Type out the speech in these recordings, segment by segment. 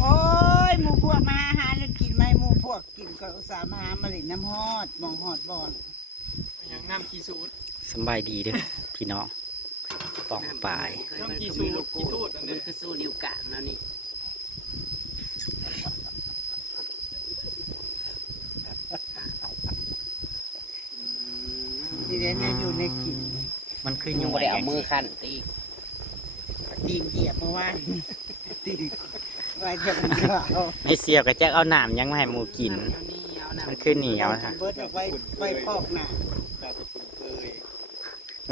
โอ้ยหมู่พวกมาหาแล้วกินไหมหมู่พวกกินก็อุตส่าห์มาหามาเล่นน้ำฮอดมองฮอดบอน อย่างน้ำขี้สูด สบายดีเด้อพี่น้องป่องปลาย น้ำขี้สูดขี้ทูดอัน มั นี้ นคือสู้นิ้วกลางแล้วนี่นี่เดี๋ยวนี้อยู่ในกลิ่น มันคือ ยั ยุ่ ง ง ไม่ได้เอามือขั้นตีนเหยียบเมื่อวานตีนไว้จะมันเอา ไอเสียวกับแจ็คเอาหนามยังมาให้หมูกิน มันคือเหนียวนะ เบิร์ดเอาไว้พอกหน้า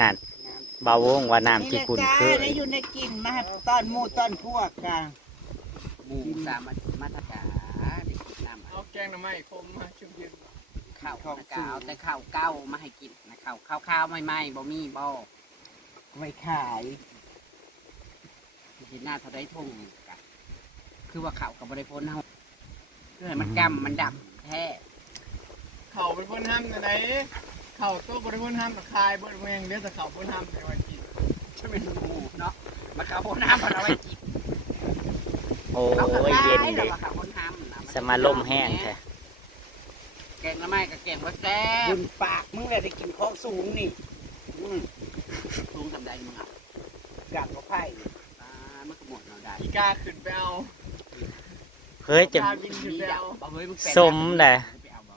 นั่นบาวงว่าน้ำที่คุณเคย ได้อยู่ในกลิ่นมาต้อนหมู่ต้อนพวกกัน หมูสามาตรฐานได้กินน้ำ เอาแกงน้ำไม้คมมาชุ่มเย็น ข้าวนะกาวแต่ข้าวเก้ามาให้กินนะข้าวไม่ไหม้บ่มีบ่ ไว้ขาย กินหน้าเท่าได้ทุ่งกะคือว่าข้าวกับบริโภคเฮาเพื่อให้มันกำมันดับแท้ เข่าเป็นคนห้ำอะไรเข่าตัวบริคนห้ำตะคายบริเวณเลี้ยงแต่เข่าคนห้ำในวันกิน ช่วยเป็นหมูเนาะมาข้าวโพดน้ำมันเอาไว้กิน โอ้ยเย็นเลย ข้าวโพดน้ำนะ สมาล่มแห้งแท้ แกงละไม้กับแกงว่าแซ่ บุ บ ญปากมึงเลยได้กินของสูงนี่ ทุ่งทำได้มึงอ่ะ กาดกระไผ่ มันก็หมดเราได้ อีกาขึ้นไปเอา เฮ้ยจะ กาบินขึ้นไปเอา สมได้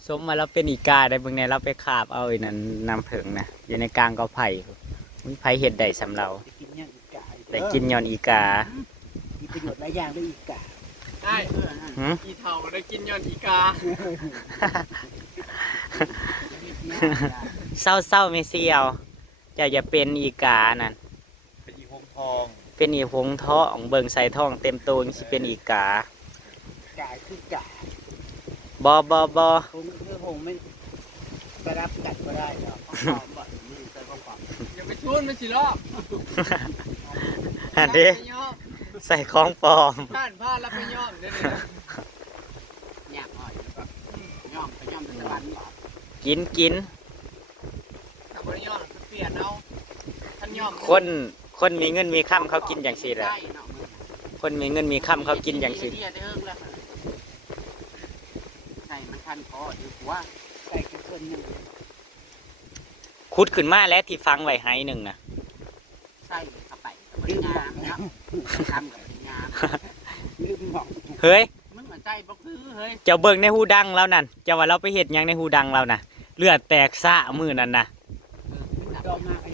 สมมาแล้วเป็นอีกาได้เบิ่งในเราไปคาบเอาไอ้นั่นน้ำเผิงนะอยู่ในกลางกอไผ่มันไผ่เห็ดได้สำเรา ได้กินเนี่ยอีกา ได้กินย้อนอีกา มีประโยชน์หลายอย่างด้วยอีกา ได้ หืม อีเท่าได้กินย้อนอีกา เศร้าไม่เสียวเจะอย่าเป็นอีกานั่น เป็นอีหงทอง เป็นอีหงท้องเบิ่งใส่ท้องเต็มตัวนี่สิเป็นอีกา กาคือกา บอบอบอ คงคือคงไม่ไปรับกัดก็ได้หรอก อย่าไปชุนมันสิรอบ อันเด้ ไปย่อม ใส่ของปลอม ผ่านผ้าแล้วไปย่อมเดี๋ยวนี้นะ หยาบอ่อยแล้วก็ย่อมไปย่อมเป็นตะวันบอก กิน ถ้าบ่ได้ย่อมเปลี่ยนเอาท่านย่อม คนมีเงินมีค่ำเขากินอย่างสิแหละ ได้เนาะมึง คนมีเงินมีค่ำเขากินอย่างสิ เดี๋ยวเด้อแล้วใส่มันคันคอเดี๋ยวหัว ใส่กระเทียมหนึ่ง คุดขึ้นมาแล้วที่ฟังไว้ให้หนึ่งนะ ใส่เข้าไปกับงามเนาะทำกับงาม ลืมหมอง เฮ้ย มึงเหมือนใจบ่คือเฮ้ย เจ้าเบิ่งในหูดังแล้วนั่นเจ้าว่าเราไปเห็ดหยังในหูดังเราน่ะ เลือดแตกซ่ามือนั่นนะ ดอกมาไอ้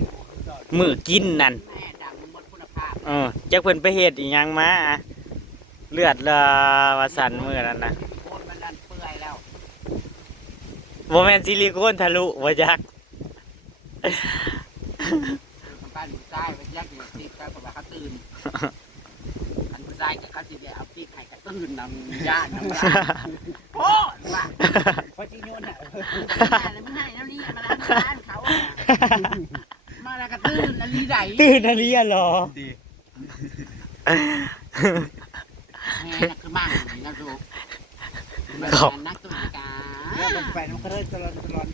ดอก มือกินนั่น แม่ดังหมดคุณภาพ จักเพิ่นไปเห็ดอีหยังมาเลือดละวาสันมือนั่นนะ โคตรมันดันเปื่อยแล้ว บ่แม่นซิลิโคนทะลุบ่จัก มันป้าหนูใจไปยักอยู่ติดกันกับว่าเขาตื่นอันผู้ชายกับเขาสิเอาปีกไข่กระตื่นนำญาตินำญาติโอ้ว่า เพราะที่โน่นน่ะ แล้วมึงให้แล้วนี่มาล้างบ้านเขามาแล้วกระตื่นแล้วลีไหล ตื่นอะไรอ่ะหรอ ดี แม่น่ะคือมั่งนะลูกนักตุนกา แล้วมันไปน้ำกระเทยตลอด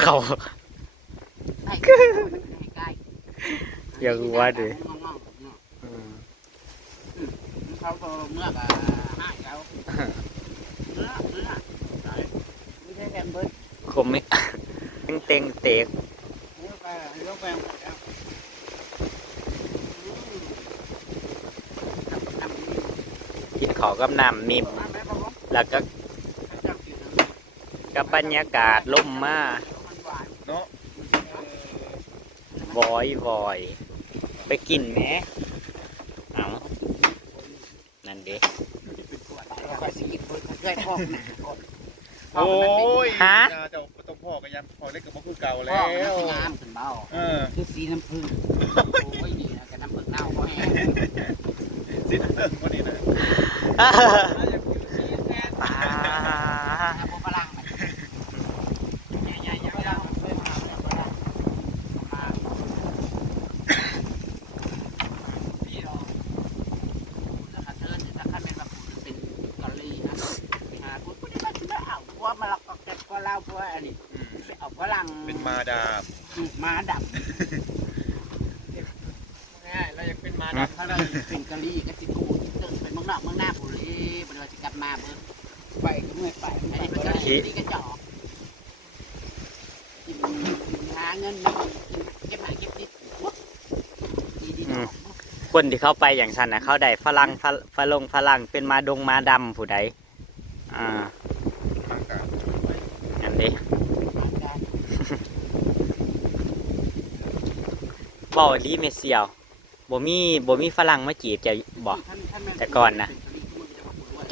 เขา ใช่ใกล้ อย่าว่าดิ เขาก็เมื่อกับห้างแล้วเมื่อ ไม่ใช่แฮมเบิร์ด คมไม่เต็งเตก เลี้ยวไปหมดแล้ว กินขอกับน้ำนิ่มแล้วก็กับบรรยากาศล่มมา เนาะ วอยไปกินแหมเอานั่นเด้ ไปสิกินเบิร์ดเขาได้พอกหนาก่อน โอ้ย ฮะ เจ้าต้องพ่อกันยังพ่อได้กับพ่อคือเก่า พ่ แล้ อ ว งามขึ้นเบา เออ คือสีน้ำผึ้ง โอ้ยนี่นะกับน้ำผึ้งเน่าก็แห้ง สิ้นเรื่องวันนี้นะ ปลา แล้วพวกฝรั่งใหญ่ๆยาวๆเป็นมาเป็นฝรั่งมาพี่หรอแล้วคันเทิร์นถ้าคันเป็นแบบเป็นกอลลี่นะไปหาพูดไม่ได้เอาเพราะมาเราก็เก็บก็เล่าเพราะอันนี้เอาฝรั่ง เป็นมาดาม มาดับ ง่ายเราอยากเป็นหมา เขาเลยเป็นกะลี่ก็สิกูตื่นไปเมืองนอกเมืองหน้าผู้เล่ เราจะกลับมาเบิ่ง ไปก็ไม่ไป อันนี้มันก็นี่กระจอกกินหาเงินมาเก็บหาเก็บนิดดีๆดอก คนที่เข้าไปอย่างฉันนะเขาได้ฝรั่งฝรั่งเป็นมาดงมาดำผู้ใดอันนี้บ่ดีเมเซียวบ่มีฝรั่งมาจีบจะบอกแต่ก่อนนะ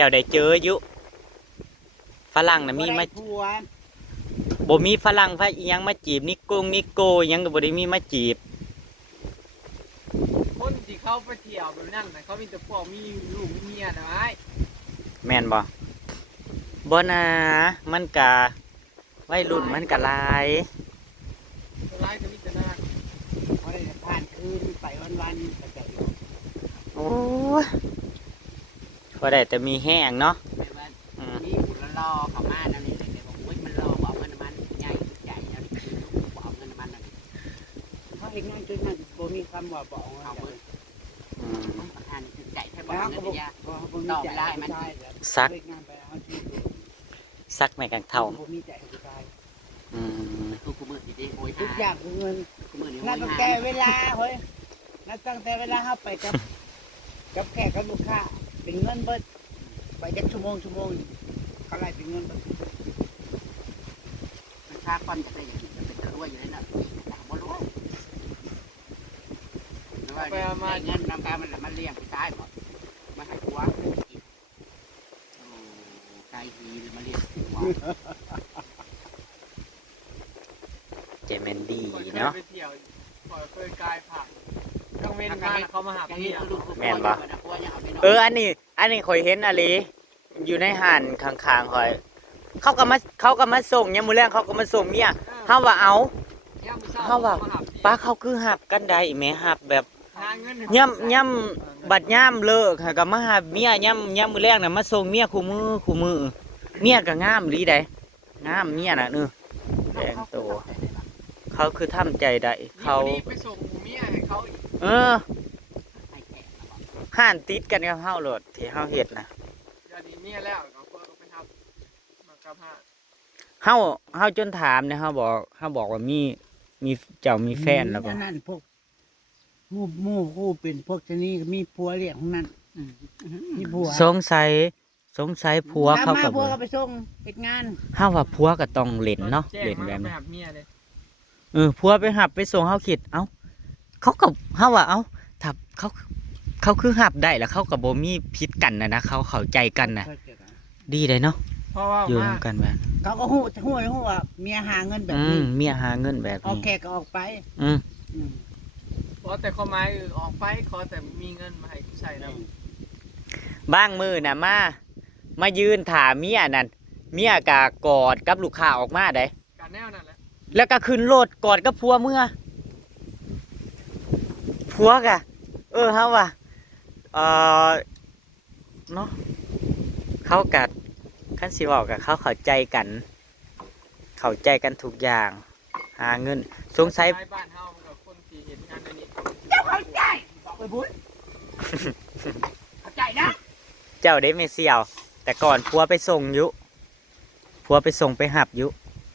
เจ้าได้เจออยู่ฝรั่งนะมีมา ผัว บ่มีฝรั่งพะอีหยังมาจีบนิโกอิหยังก็บ่ได้มีมาจีบ คนที่เขาไปเที่ยวแบบนั้นแต่เขามีแต่พวกมีลูกมีเมียนะไอ้ แม่นบ่นะมันกะวัยรุ่นมันกะหลาย ร้ายจะมีแต่หน้า เขาได้ผ่านคืนไปวันๆก็จะอยู่ โอ้ยก็ได้แต่มีแห้งเนาะ แม่ว่านี่หุ่นรอเขามาแล้วนี่เลยบอกอุ้ยมันรอบอกเงินมันใหญ่ใหญ่แล้วนี่ลูกบอกเงินมันนั่น เขาเห็นงานจุดนั้นบ่มีคำว่าบอก เอาเงิน อืม ประธานใจแค่บอ แล้ ก ว เงิ ก็ น บอก ยา บ่มีใจให้ผู้ชายแล้ว ซัก เลิงานไปเอาชีวิต ซักแม่กังเท่า บ่มีใจให้ผู้ชาย อืม กูมือดีๆโอย ทุกอย่างคือเงิน กูมือนี่โอ นับ ย ตั้ง หา แต่เวลาเฮ้ยนับตั้งแต่เวลาเข้าไปกับแขกกับลูกค้าเป็นเงินเบิดไปจักชั่วโมงเขาไล่เป็นเงินเบิด มันค่าก้อนจะได้อย่างนี้จะเป็นตะรวยอยู่เลยนะบ่รวยไปมาเงินนำการมันเลี้ยงไปตายหมดมาให้ผัวไก่หีหรือมาเลี้ยงผัว เจแมนดี คนเคย เนาะ ไปเที่ยวปล่อยเคยกายผักต้องเว้นมาเขามาหาพี่ อันนี้ข่อยเห็นอะไรอยู่ในห่านข้างๆข่อย เขาก็มาส่งยามมื้อแลงเขาก็มาส่งเมียเฮาว่าเอาป้าเขาคือหับกันได้แหมหับแบบย่ำบัดย่ำเลิกค่ะก็มาหับเมียย่ำมื้อแรกน่ะมาส่งเมียคู่มือเมียก็งามหลีได้งามเมียน่ะแต่งตัวเขาคือทำใจได้เขา ไปส่งเมียให้เขาอีก ห่านติดกันกับเฮาโลดที่เฮาเฮ็ดน่ะ เดี๋ยวนี้เมียแล้วเขาก็ไปทำมากระพา เฮาจนถามเนี่ยเฮาบอกว่ามีเจ้ามีแฟนแล้วบ่ นั่นพวกหมู่คู่เป็นพวกชนีก็มีผัวเลี้ยงทั้งนั้นมีผัว สงสัยผัวเขา ตม ก็ มาผัว บ่ ก็ไปส่งเฮ็ดงาน เฮาว่าผัวก็ต้องเล่นเนาะ แจ้ง เล่น มา แบบ ไป นี้ หาเมียเลย ผัวไปหับไปส่งเฮาคิดเอ้าเขาก็เฮาว่าเอ้าถ้าเขาคือหับได้แล้วเขาก็บ่มีผิดกันนะเขาเข้าใจกันน่ะดีเลยเนาะ เพราะว่า อยู่ มา นำกันแบบ เขาก็ฮู้ว่าเมียหาเงินแบบนี้ เมียหาเงินแบบ ออก นี้ แขกก็ออกไป อืม อืม เพราะแต่ข้อหมายคือออกไปขอแต่มีเงินมาให้ใส่แล้ว บางมือน่ะมายืนถามเมียนั่นเมียกะกอดกับลูกค้าออกมาได้ การแนวนั่นแหละ แล้วก็ขึ้นรถกอดกับผัวเมื่อผัวกะเฮาว่าเนาะเขากัดคันสิบอกกับเขาเข้าใจกันทุกอย่าง หาเงินสงสัย บ้านเฮากับคนที่เห็นงานในนี้ เจ้าเข้าใจบอกไปบุญเข้าใจนะ เจ้าได้ไม่เสี่ยว แต่ก่อนผัวไปส่งยุผัวไปส่งไปหับยุ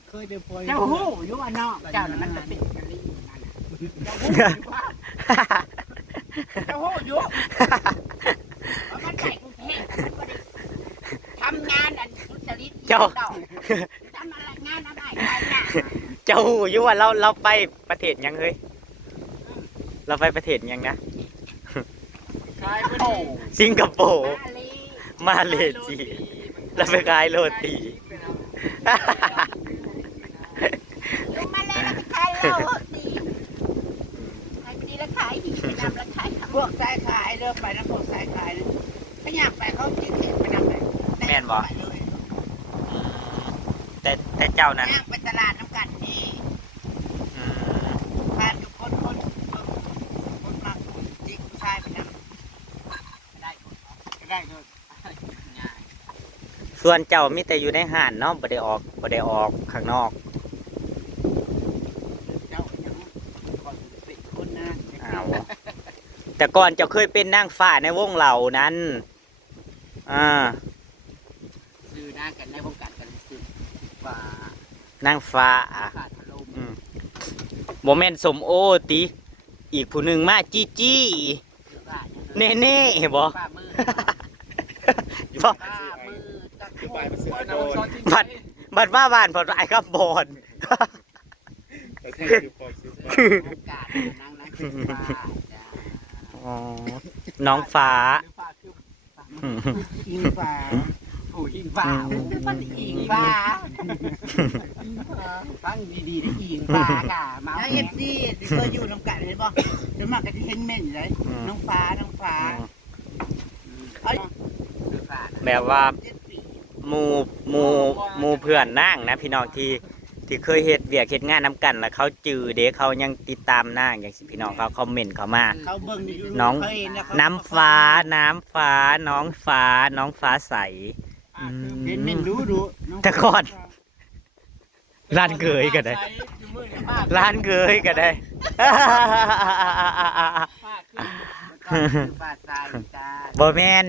เคยได้ผัว เจ้าหู้อยู่ว่าน้องเจ้านั้นมันเป็นกะลีนั่นน่ะเจ้าหู้อยู่มันไปกรุงเทพทำงานอันสุจริตทำอะไรงานอะไรไปน่ะ เจ้าหูยุว่าเราไปประเทศยังเฮ้ยเราไปประเทศยังนะ ขายพอดี สิงคโปร์มาเลเซียเราไปขายโรตี ลงมาเลยเราจะขายโลดีขายดีแล้วขายดีนำแล้วขาย พวกสายขายเด้อไปนะพวกสายขายนะไม่อยากไปเขาคิดเสียไปนำเลย แม่นบ่ ไปเลย แต่เจ้านั้น ย่างไปตลาดน้ำกันนี่ อืม บ้านทุกคนมาจิกผู้ชายไปนำ ได้ ได้เลย ง่าย ส่วนเจ้ามีแต่อยู่ในห้านเนาะบ่ได้ออกข้างนอก เจ้าอย่างก่อนเป็นคนนะ เอาแต่ก่อนเจ้าเคยเป็นนางฟ้าในวงเหล่านั้น นะกันในวงการกันสิว่าน างฟ้า ขาดถล่ม โมเมนต์สมโอติอีกผู้หนึ่งมาจี้จี้ ว่า เน่เน่ๆบ่ ป้ามือ บ่ ป้ามือตะ คือ โก ไป น เป็นเสือโดน บัดมาบ้านพอไอ้กับบอล แต่แท้คือปล่อยซื้อไป วงการนางนักศึกษาจ้า อ๋อน้องฟ้า อิงฟ้า โอ้ยอิงฟ้าโอ้ยมันอิงฟ้าฟังดีๆนะอิงฟ้ากะมา แล้ว เอ เอฟซีที่เคยอยู่น้ำกันเห็นบ่เดี๋ยวมาก็จะเห็นเม่นเลยน้องฟ้าเอ้ย ฟ้า แบบว่า 7 ปี หมู่เพื่อนนั่งนะพี่น้องที่เคยเฮ็ดเวียกเฮ็ดงานนํกันแล้วเขาจือเด็กเขายังติดตามนั่งอย่างสิพี่น้องเขาคอมเมนต์เข้ามา เขาเบิ่งอยู่ น้อง เคยเห็แล้วเขา น้ำฟ้าน้องฟ้าใสอืม เห็นเม่นดูน้อง แต่ก่อน ร้านเกยก็ได้ร้านเกยก็ได้ ฟ้าใสจ้า บ่แม่น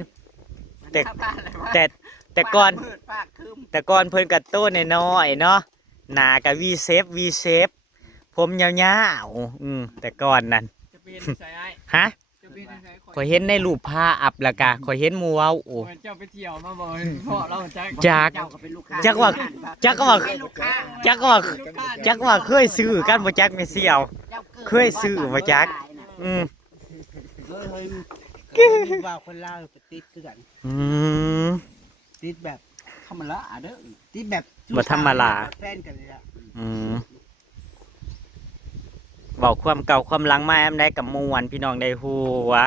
แต่ก่อน ฟ้าคืม แต่ก่อนเพิ่นก็โตน้อยๆเนาะหน้าก็วีเชฟผมยาวๆแต่ก่อนนั้น จะเป็นใส่ไอ้ ฮะ จะเป็นใส่ ข่อยเห็นในรูปภาพอัพแล้วก็ข่อยเห็นหมู่เว้าโอ้ เหมือนเจ้าไปเที่ยวมาบอกพ่อเราจัก จัก เจ้าก็เป็นลูกค้า จักว่า เป็นลูกค้า จักว่าเคยซื้อกันบ่จักแม่เสี่ยว เคยซื้อมาจัก อืม เฮ้ยมีว่าคนลาวไปติดคือกัน อืม ติดแบบ เข้ามาละเด้อ ติดแบบ บ่ธรรมดา แฟนกันเลยอะ อืมเว้าความเก่าความหลังมาแอมได้กับม่วนพี่น้องได้ฮู้วะ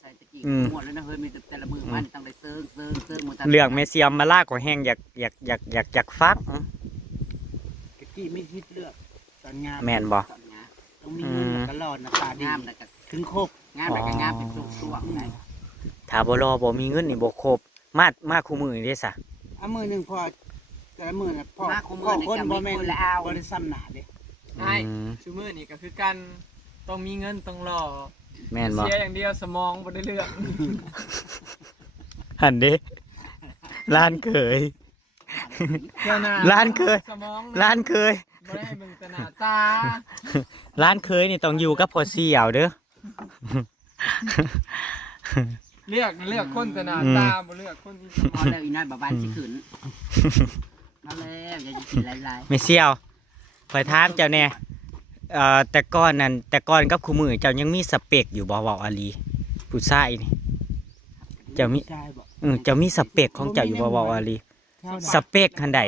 ใส่ตะกี้หมดแล้วนะเฮ้ยมีแต่ละมือมันต้องได้เซิร์งหมด เรื่องแม่เสี่ยวมาลาก็แห้งอยากฟัง ตะกี้ไม่คิดเลือกตอนงาน แม่นบ่ ต้องมีเงินแล้วก็รอดนะตาดี งามแล้วก็ ถึงโคก งามแล้วก็งามเป็นช่วงๆไง ถ้าบ่รอบ่มีเงินนี่บ่ครบมาคู่มือเด้ซะ เอามือหนึ่งพอแต่ละมือน่ะพ่อ มาคุม พ่อ เงิน คน จะ บ่ มี แม่น คนละเอา บ่ได้ซ้ำหน้าเด้ ไอ้ชูมือนี่ก็คือกันต้องมีเงินต้องรอ แม่นบ่ เสียอย่างเดียวสมองบ่ได้เลือก หันเด้ร้านเคย ร้านเคย สมอง ร้านเคย บ่ได้เบิ่งแต่หน้าตา ร้านเคยนี่ต้องอยู่กับพ่อเสี่ยวเด้อ เลือกคนแต่หน้าตาบ่เลือกคนที่สม พ อ อง แล้วอีนั่นบ่บ้านสิขึ้นมาแล้วอย่ากินหลาย ไม่เสี่ยวขอยถามเจ้าแน่แต่ก่อนนั้นแต่ก่อนกับคู่มือเจ้ายังมีสเปคอยู่บ่เว้าอาลีผู้ชายนี่ เจ้ามี ใช่บ่ เจ้ามีสเปคของเจ้าอยู่บ่เว้าอาลีสเปคหันใด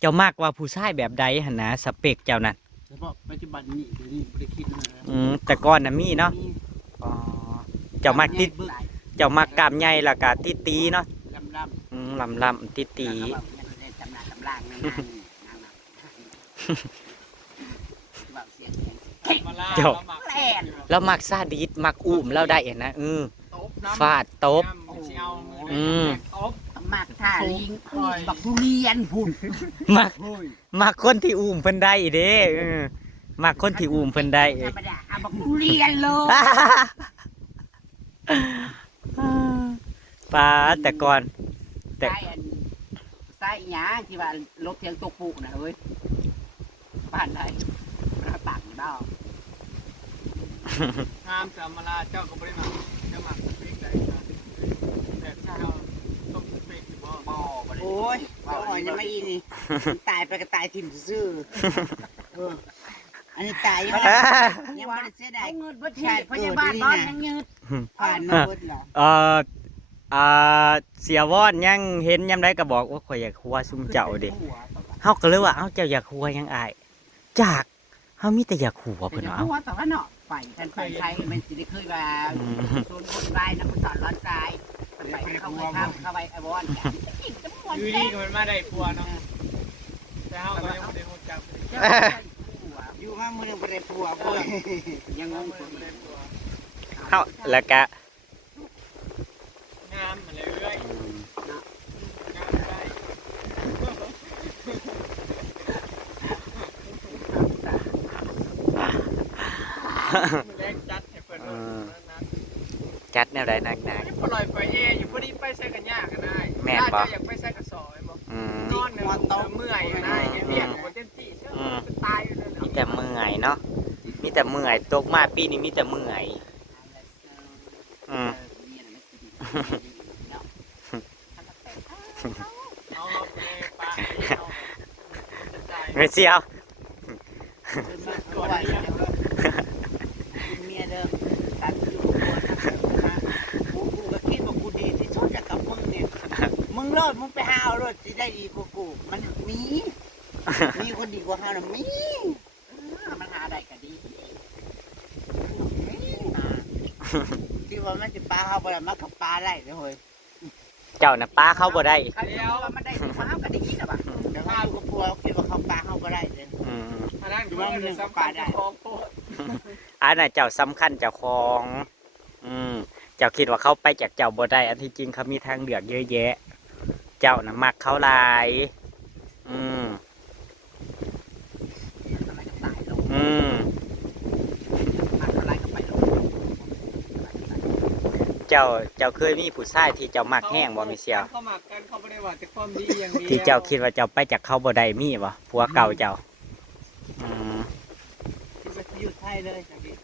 เจ้ามากว่าผู้ชายแบบใดหั่นนะสเปคเจ้านั่น เฉพาะปัจจุบันนี้เดี๋ยวนี้บ่ได้คิดนะ แต่ก่อนน่ะมีเนาะอ๋อเจ้ามากติดเจ้ามากกล้ามใหญ่แล้วก็ตีๆเนาะ ลำ ลำๆตี ๆตำหนักตำล่างนั่นว่าเสียง มาลา เจ้า หมัก แล่น แล้วมักซาดิสมักอุ้มเราได้อะนะตบน้ำ ฟาดตบ สิเอามือ อืม ตบ หมักท่าลิงบักทุเรียนพุ่น มักคนที่อุ้มเพิ่นได้เด้มักคนที่อุ้มเพิ่นได้ ธรรมดาเอาบักทุเรียนเลย ป้าแต่ก่อน แต่ ใส่หยาที่ว่าลบเทียงตกปุกนะเอ้ยบ้านใดระปากนี่บ่ ห้ามจำมาลาเจ้าก็บ่ได้หมักจะหมักสเปกใดนะแต่ถ้าเราต้องสเปกอยู่บ่ บ่บ่ได้ โอ้ยเจ้าอ่อยยังไม่อีนี่มันตายไปก็ตายทิ่มซื่อๆเอออันนี้ตายยังบ่ได้เสียดาย เอาเงินบ่ใช่พยาบาลนอนยังยืด ผ่านมาเบิดล่ะ เสียวอนยังเห็นยามใดก็บอกว่าข่อยอยากคัวซุมเจ้าเด้เฮาก็เลยว่าเอ้าเจ้าอยากคัวยังอายจากเฮามีแต่อยากคัว เป็ เพิ่ น น อย่าง เนาะ ว่าแต่ว่าเนาะไปกันไปใช้มันสิได้เคยว่าโซนคนวายนะมันสอนร้อนกายไปเข้าไปทำเข้าไปไอ้บอลกินจะม่วน อยู่ แท้ ดีก็มันมาได้ปัวเนาะแต่เฮาก็ยังบ่ได้รู้จัก อยู่มามื้อนึงบ่ได้ผัวเพิ่น ยังงง บ่ได้ปัว เฮาแล้วก็ งามมาเรื่อยงามได้แรงจัดให้เพิ่นว่านะ จัดแนวใดนัก พอลอยไปอยู่พอดีไปใส่กันยากกันได้ แม่น บ่ อยากไปใส่กระสอบบ่ อืม นอนเนี่ยเมื่อยนะเฮ็ดเวียกบ่เต็มที่เชื่อมันตายอยู่นั่น มีแต่เมื่อยเนาะมีแต่เมื่อยตกมาปีนี้มีแต่เมื่อยอืม เอาไปปะเอาจะตาย ไม่เสียว เป็นมาตัวใหญ่เมียเด้อตัดอยู่กูก็คิดว่ากูดีที่สุดกับมึงเนี่ยมึงรอดมึงไปหาเอารถสิได้ดีกว่ากูมันมีคนดีกว่าเฮาน่ะมี มันหาได้ก็ดี ที่ว่ามันจะปลาเฮาบ่ได้มันก็ปลาได้เด้อเฮ้ย เจ้าน่ะป้าเข้าบ่ได้ ใครเดียวมันได้ที่ฟ้าก็ดีนะบ่ะ แต่ว่ากูกลัวคิดว่าเขาปลาเฮาบ่ได้เด้อ อืม อันนั้นคือว่ามันสำคัญกับของโพด อันน่ะเจ้าสำคัญเจ้าของเจ้าคิดว่าเขาไปจากเจ้าบ่ได้อันที่จริงเขามีทางเลือกเยอะแยะ เจ้าน่ะมักเขาหลาย อะไรก็ตายลง อะไรก็ไปลง เจ้าเคยมีผู้ชายที่เจ้ามักแห้งบ่มีเสียว เขามักกันเขาบ่ได้ว่าแต่ความดีอย่างเดียว ที่เจ้าคิดว่าเจ้าไปจากเขาบ่ได้มีบ่ผัวเก่าเจ้า ที่ว่าอยู่ไทยเลยจังซี่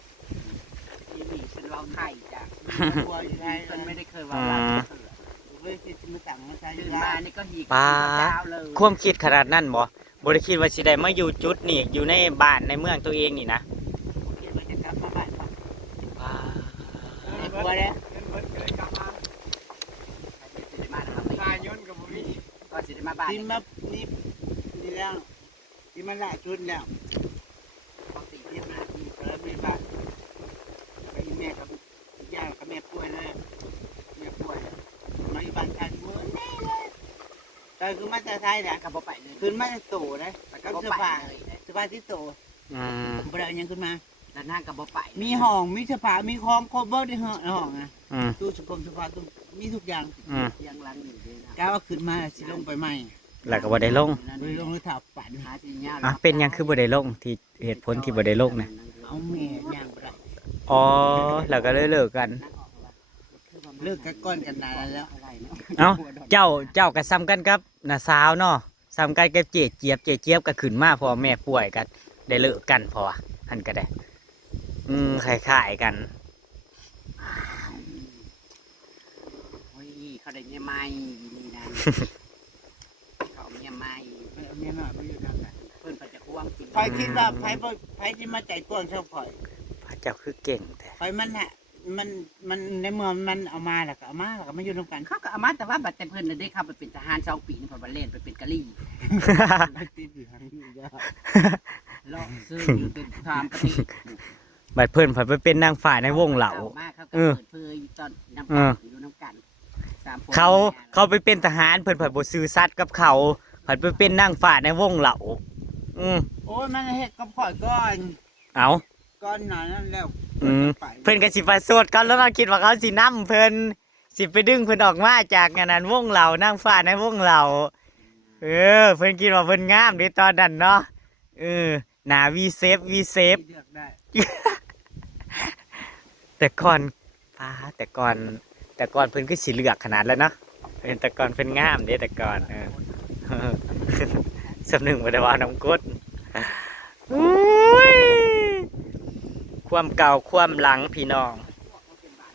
ที่นี่ฉันเราไทยจ้ะ กลัวอยู่ไทย ฉันไม่ได้เคยว่าเราเสือ เว้ยสิมาสั่งมาใช้อยู่ ตื่น ลา มานี่ก็หีก ป้า เจ้าเลย ความคิดขนาดนั้นบ่ได้คิดว่าสิได้มาอยู่จุดนี่อยู่ในบ้านในเมืองตัวเองนี่นะ คิดว่าจะกลับมาบ้านป่ะ ว้า ไม่กลัวเด้อ เพิ่นเกิดกลับมา ตื่นมาแล้วครับ ตายยนต์กับบ่มี ก็สิได้มาบ้าน ที่มานี่แล้วที่มันล่าชุดแล้วปกติเรียกมาที่แล้วไม่บ้านไปแม่กับย่ากับแม่ป่วยเลยแม่ป่วยมาอยู่บ้านกันเมื่อนี่เลยแต่คือมาจากไทยเนี่ย ก็บ่ไปเลย ขึ้นมาจากโตนะ ก็ กับ บ่ เสื้อ ไป ผ้า เลย เสื้อผ้าที่โต อืม บ่ได้เอาหยังขึ้นมา แล้วนั่งก็บ่ไป มีห้องมีเสื้อผ้ามีของครบเบิดในห้องนะ อืม ตู้สุขมเสื้อผ้าตู้มีทุกอย่าง อืม ยังลังอยู่ด้วยนะ กาวาขึ้นมาสิลงไปใหม่ แล้วก็บ่ได้ลง ไปลงหรือถ้าปั่น หาที่ยา อ่ะเป็นหยังคือบ่ได้ลงที่เหตุผลที่บ่ได้ลงนะ เอาแม่ย่างบ่ได้ อ๋อแล้วก็เลยเลิกกัน เลิกกันก้อนกันนานแล้ว เอ้าเจ้าก็ซ้ำกันกับน้าสาวเนาะซ้ำกันกับเจ๊เจี๊ยบก็ขึ้นมาเพอแม่ป่วยกันได้เลิกกันพอหันก็ได้คล้ายๆกัน โอ้ยเขาได้เมียใหม่นี่นะเขาเมียใหม่ เอาแม่มาบ่อยู่ทางนั้น เพิ่นก็จะควงปี ไผคิดว่าไผสิมาใจกว้างชอบข่อย พระเจ้าคือเก่งแต่ ข่อยมันน่ะมันในเมืองมันเอามาแล้วก็เอามาแล้วก็มาอยู่ร่วมกัน เขาก็เอามาแต่ว่าบัดแต่เพิ่นน่ะได้เข้าไปเป็นทหาร2ปีนี่เพิ่นบ่เล่นไปเป็นกะลี่ ติดอยู่ทางนี้ยาก เลาะซื้ออยู่เป็นทามปฏิ บัดเพิ่นผัดไปเป็นนางฝ่ายในวงเหล่า มาเขาก็เปิดเผยตอนน้ำกันอยู่น้ำกัน3คน เขาไปเป็นทหารเพิ่นผัดบ่ซื่อสัตย์กับเขาผัดไปเป็นนางฝ่ายในวงเหล่าโอ้ยมันเฮ็ดกับข่อยก่อน เอา ก่อนหน้านั้นแล้ว เพิ่นก็สิประสวดกันแล้วเราคิดว่าเขาสินำเพิ่นสิไปดึงเพิ่นออกมาจากงานนั้นวงเหล่านางฝ่ายในวงเหล่าเพิ่นคิดว่าเพิ่นงามในตอนนั้นเนาะหน้าวีเซฟ เลือกได้ แต่ก่อนแต่ก่อนเพิ่นก็สิเลือกขนาดแล้วเนาะแต่ก่อนเพิ่นงามเด้แต่ก่อนสำนึกบ่ได้ว่าน้ำกดความเก่าความหลังพี่น้อง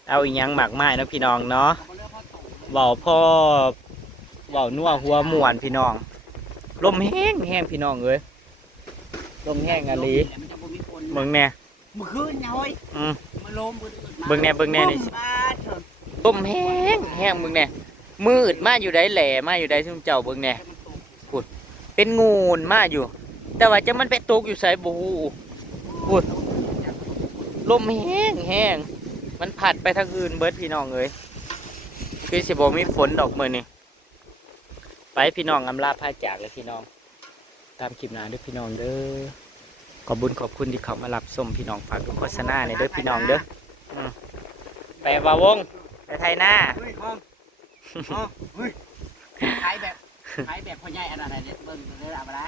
เอาอีหยังมากมายเนาะพี่น้องเนาะเว้าพ่อเว้านัวหัวม่วนพี่น้องลมแห้งพี่น้องเอ้ยลมแห้งอะลีเบิ่งแน่ เมื่อคืนเนี่ยเฮ้ย มาลมบ่ได้ เบิ่งแน่นี่ บ้าเถอะ ลมแห้งเบิ่งแน่มืดมาอยู่ได้แหล่มาอยู่ได้ซุมเจ้าเบิ่งแน่พูดเป็นงูนมาอยู่ แต่ว่าจะมันไปตกอยู่ไสบ่ฮู้พูดลมแห้งมันผัดไปทางอื่นเบิดพี่น้องเอ้ยคือสิบ่มีฝนดอกมื้อนี้ไปพี่น้องอำลาพาจากเลยพี่น้องตามคลิปหน้าเด้อพี่น้องเด้อขอบคุณที่เข้ามารับชมพี่น้องฝากดูโฆษณาในเด้อพี่น้องเด้อไปว่าวงไปไทยหน้า เฮ้ยเฮ้ย ขายแบบพ่อใหญ่อันนั้นเนี่ยเบิ่งเลยเอามาละ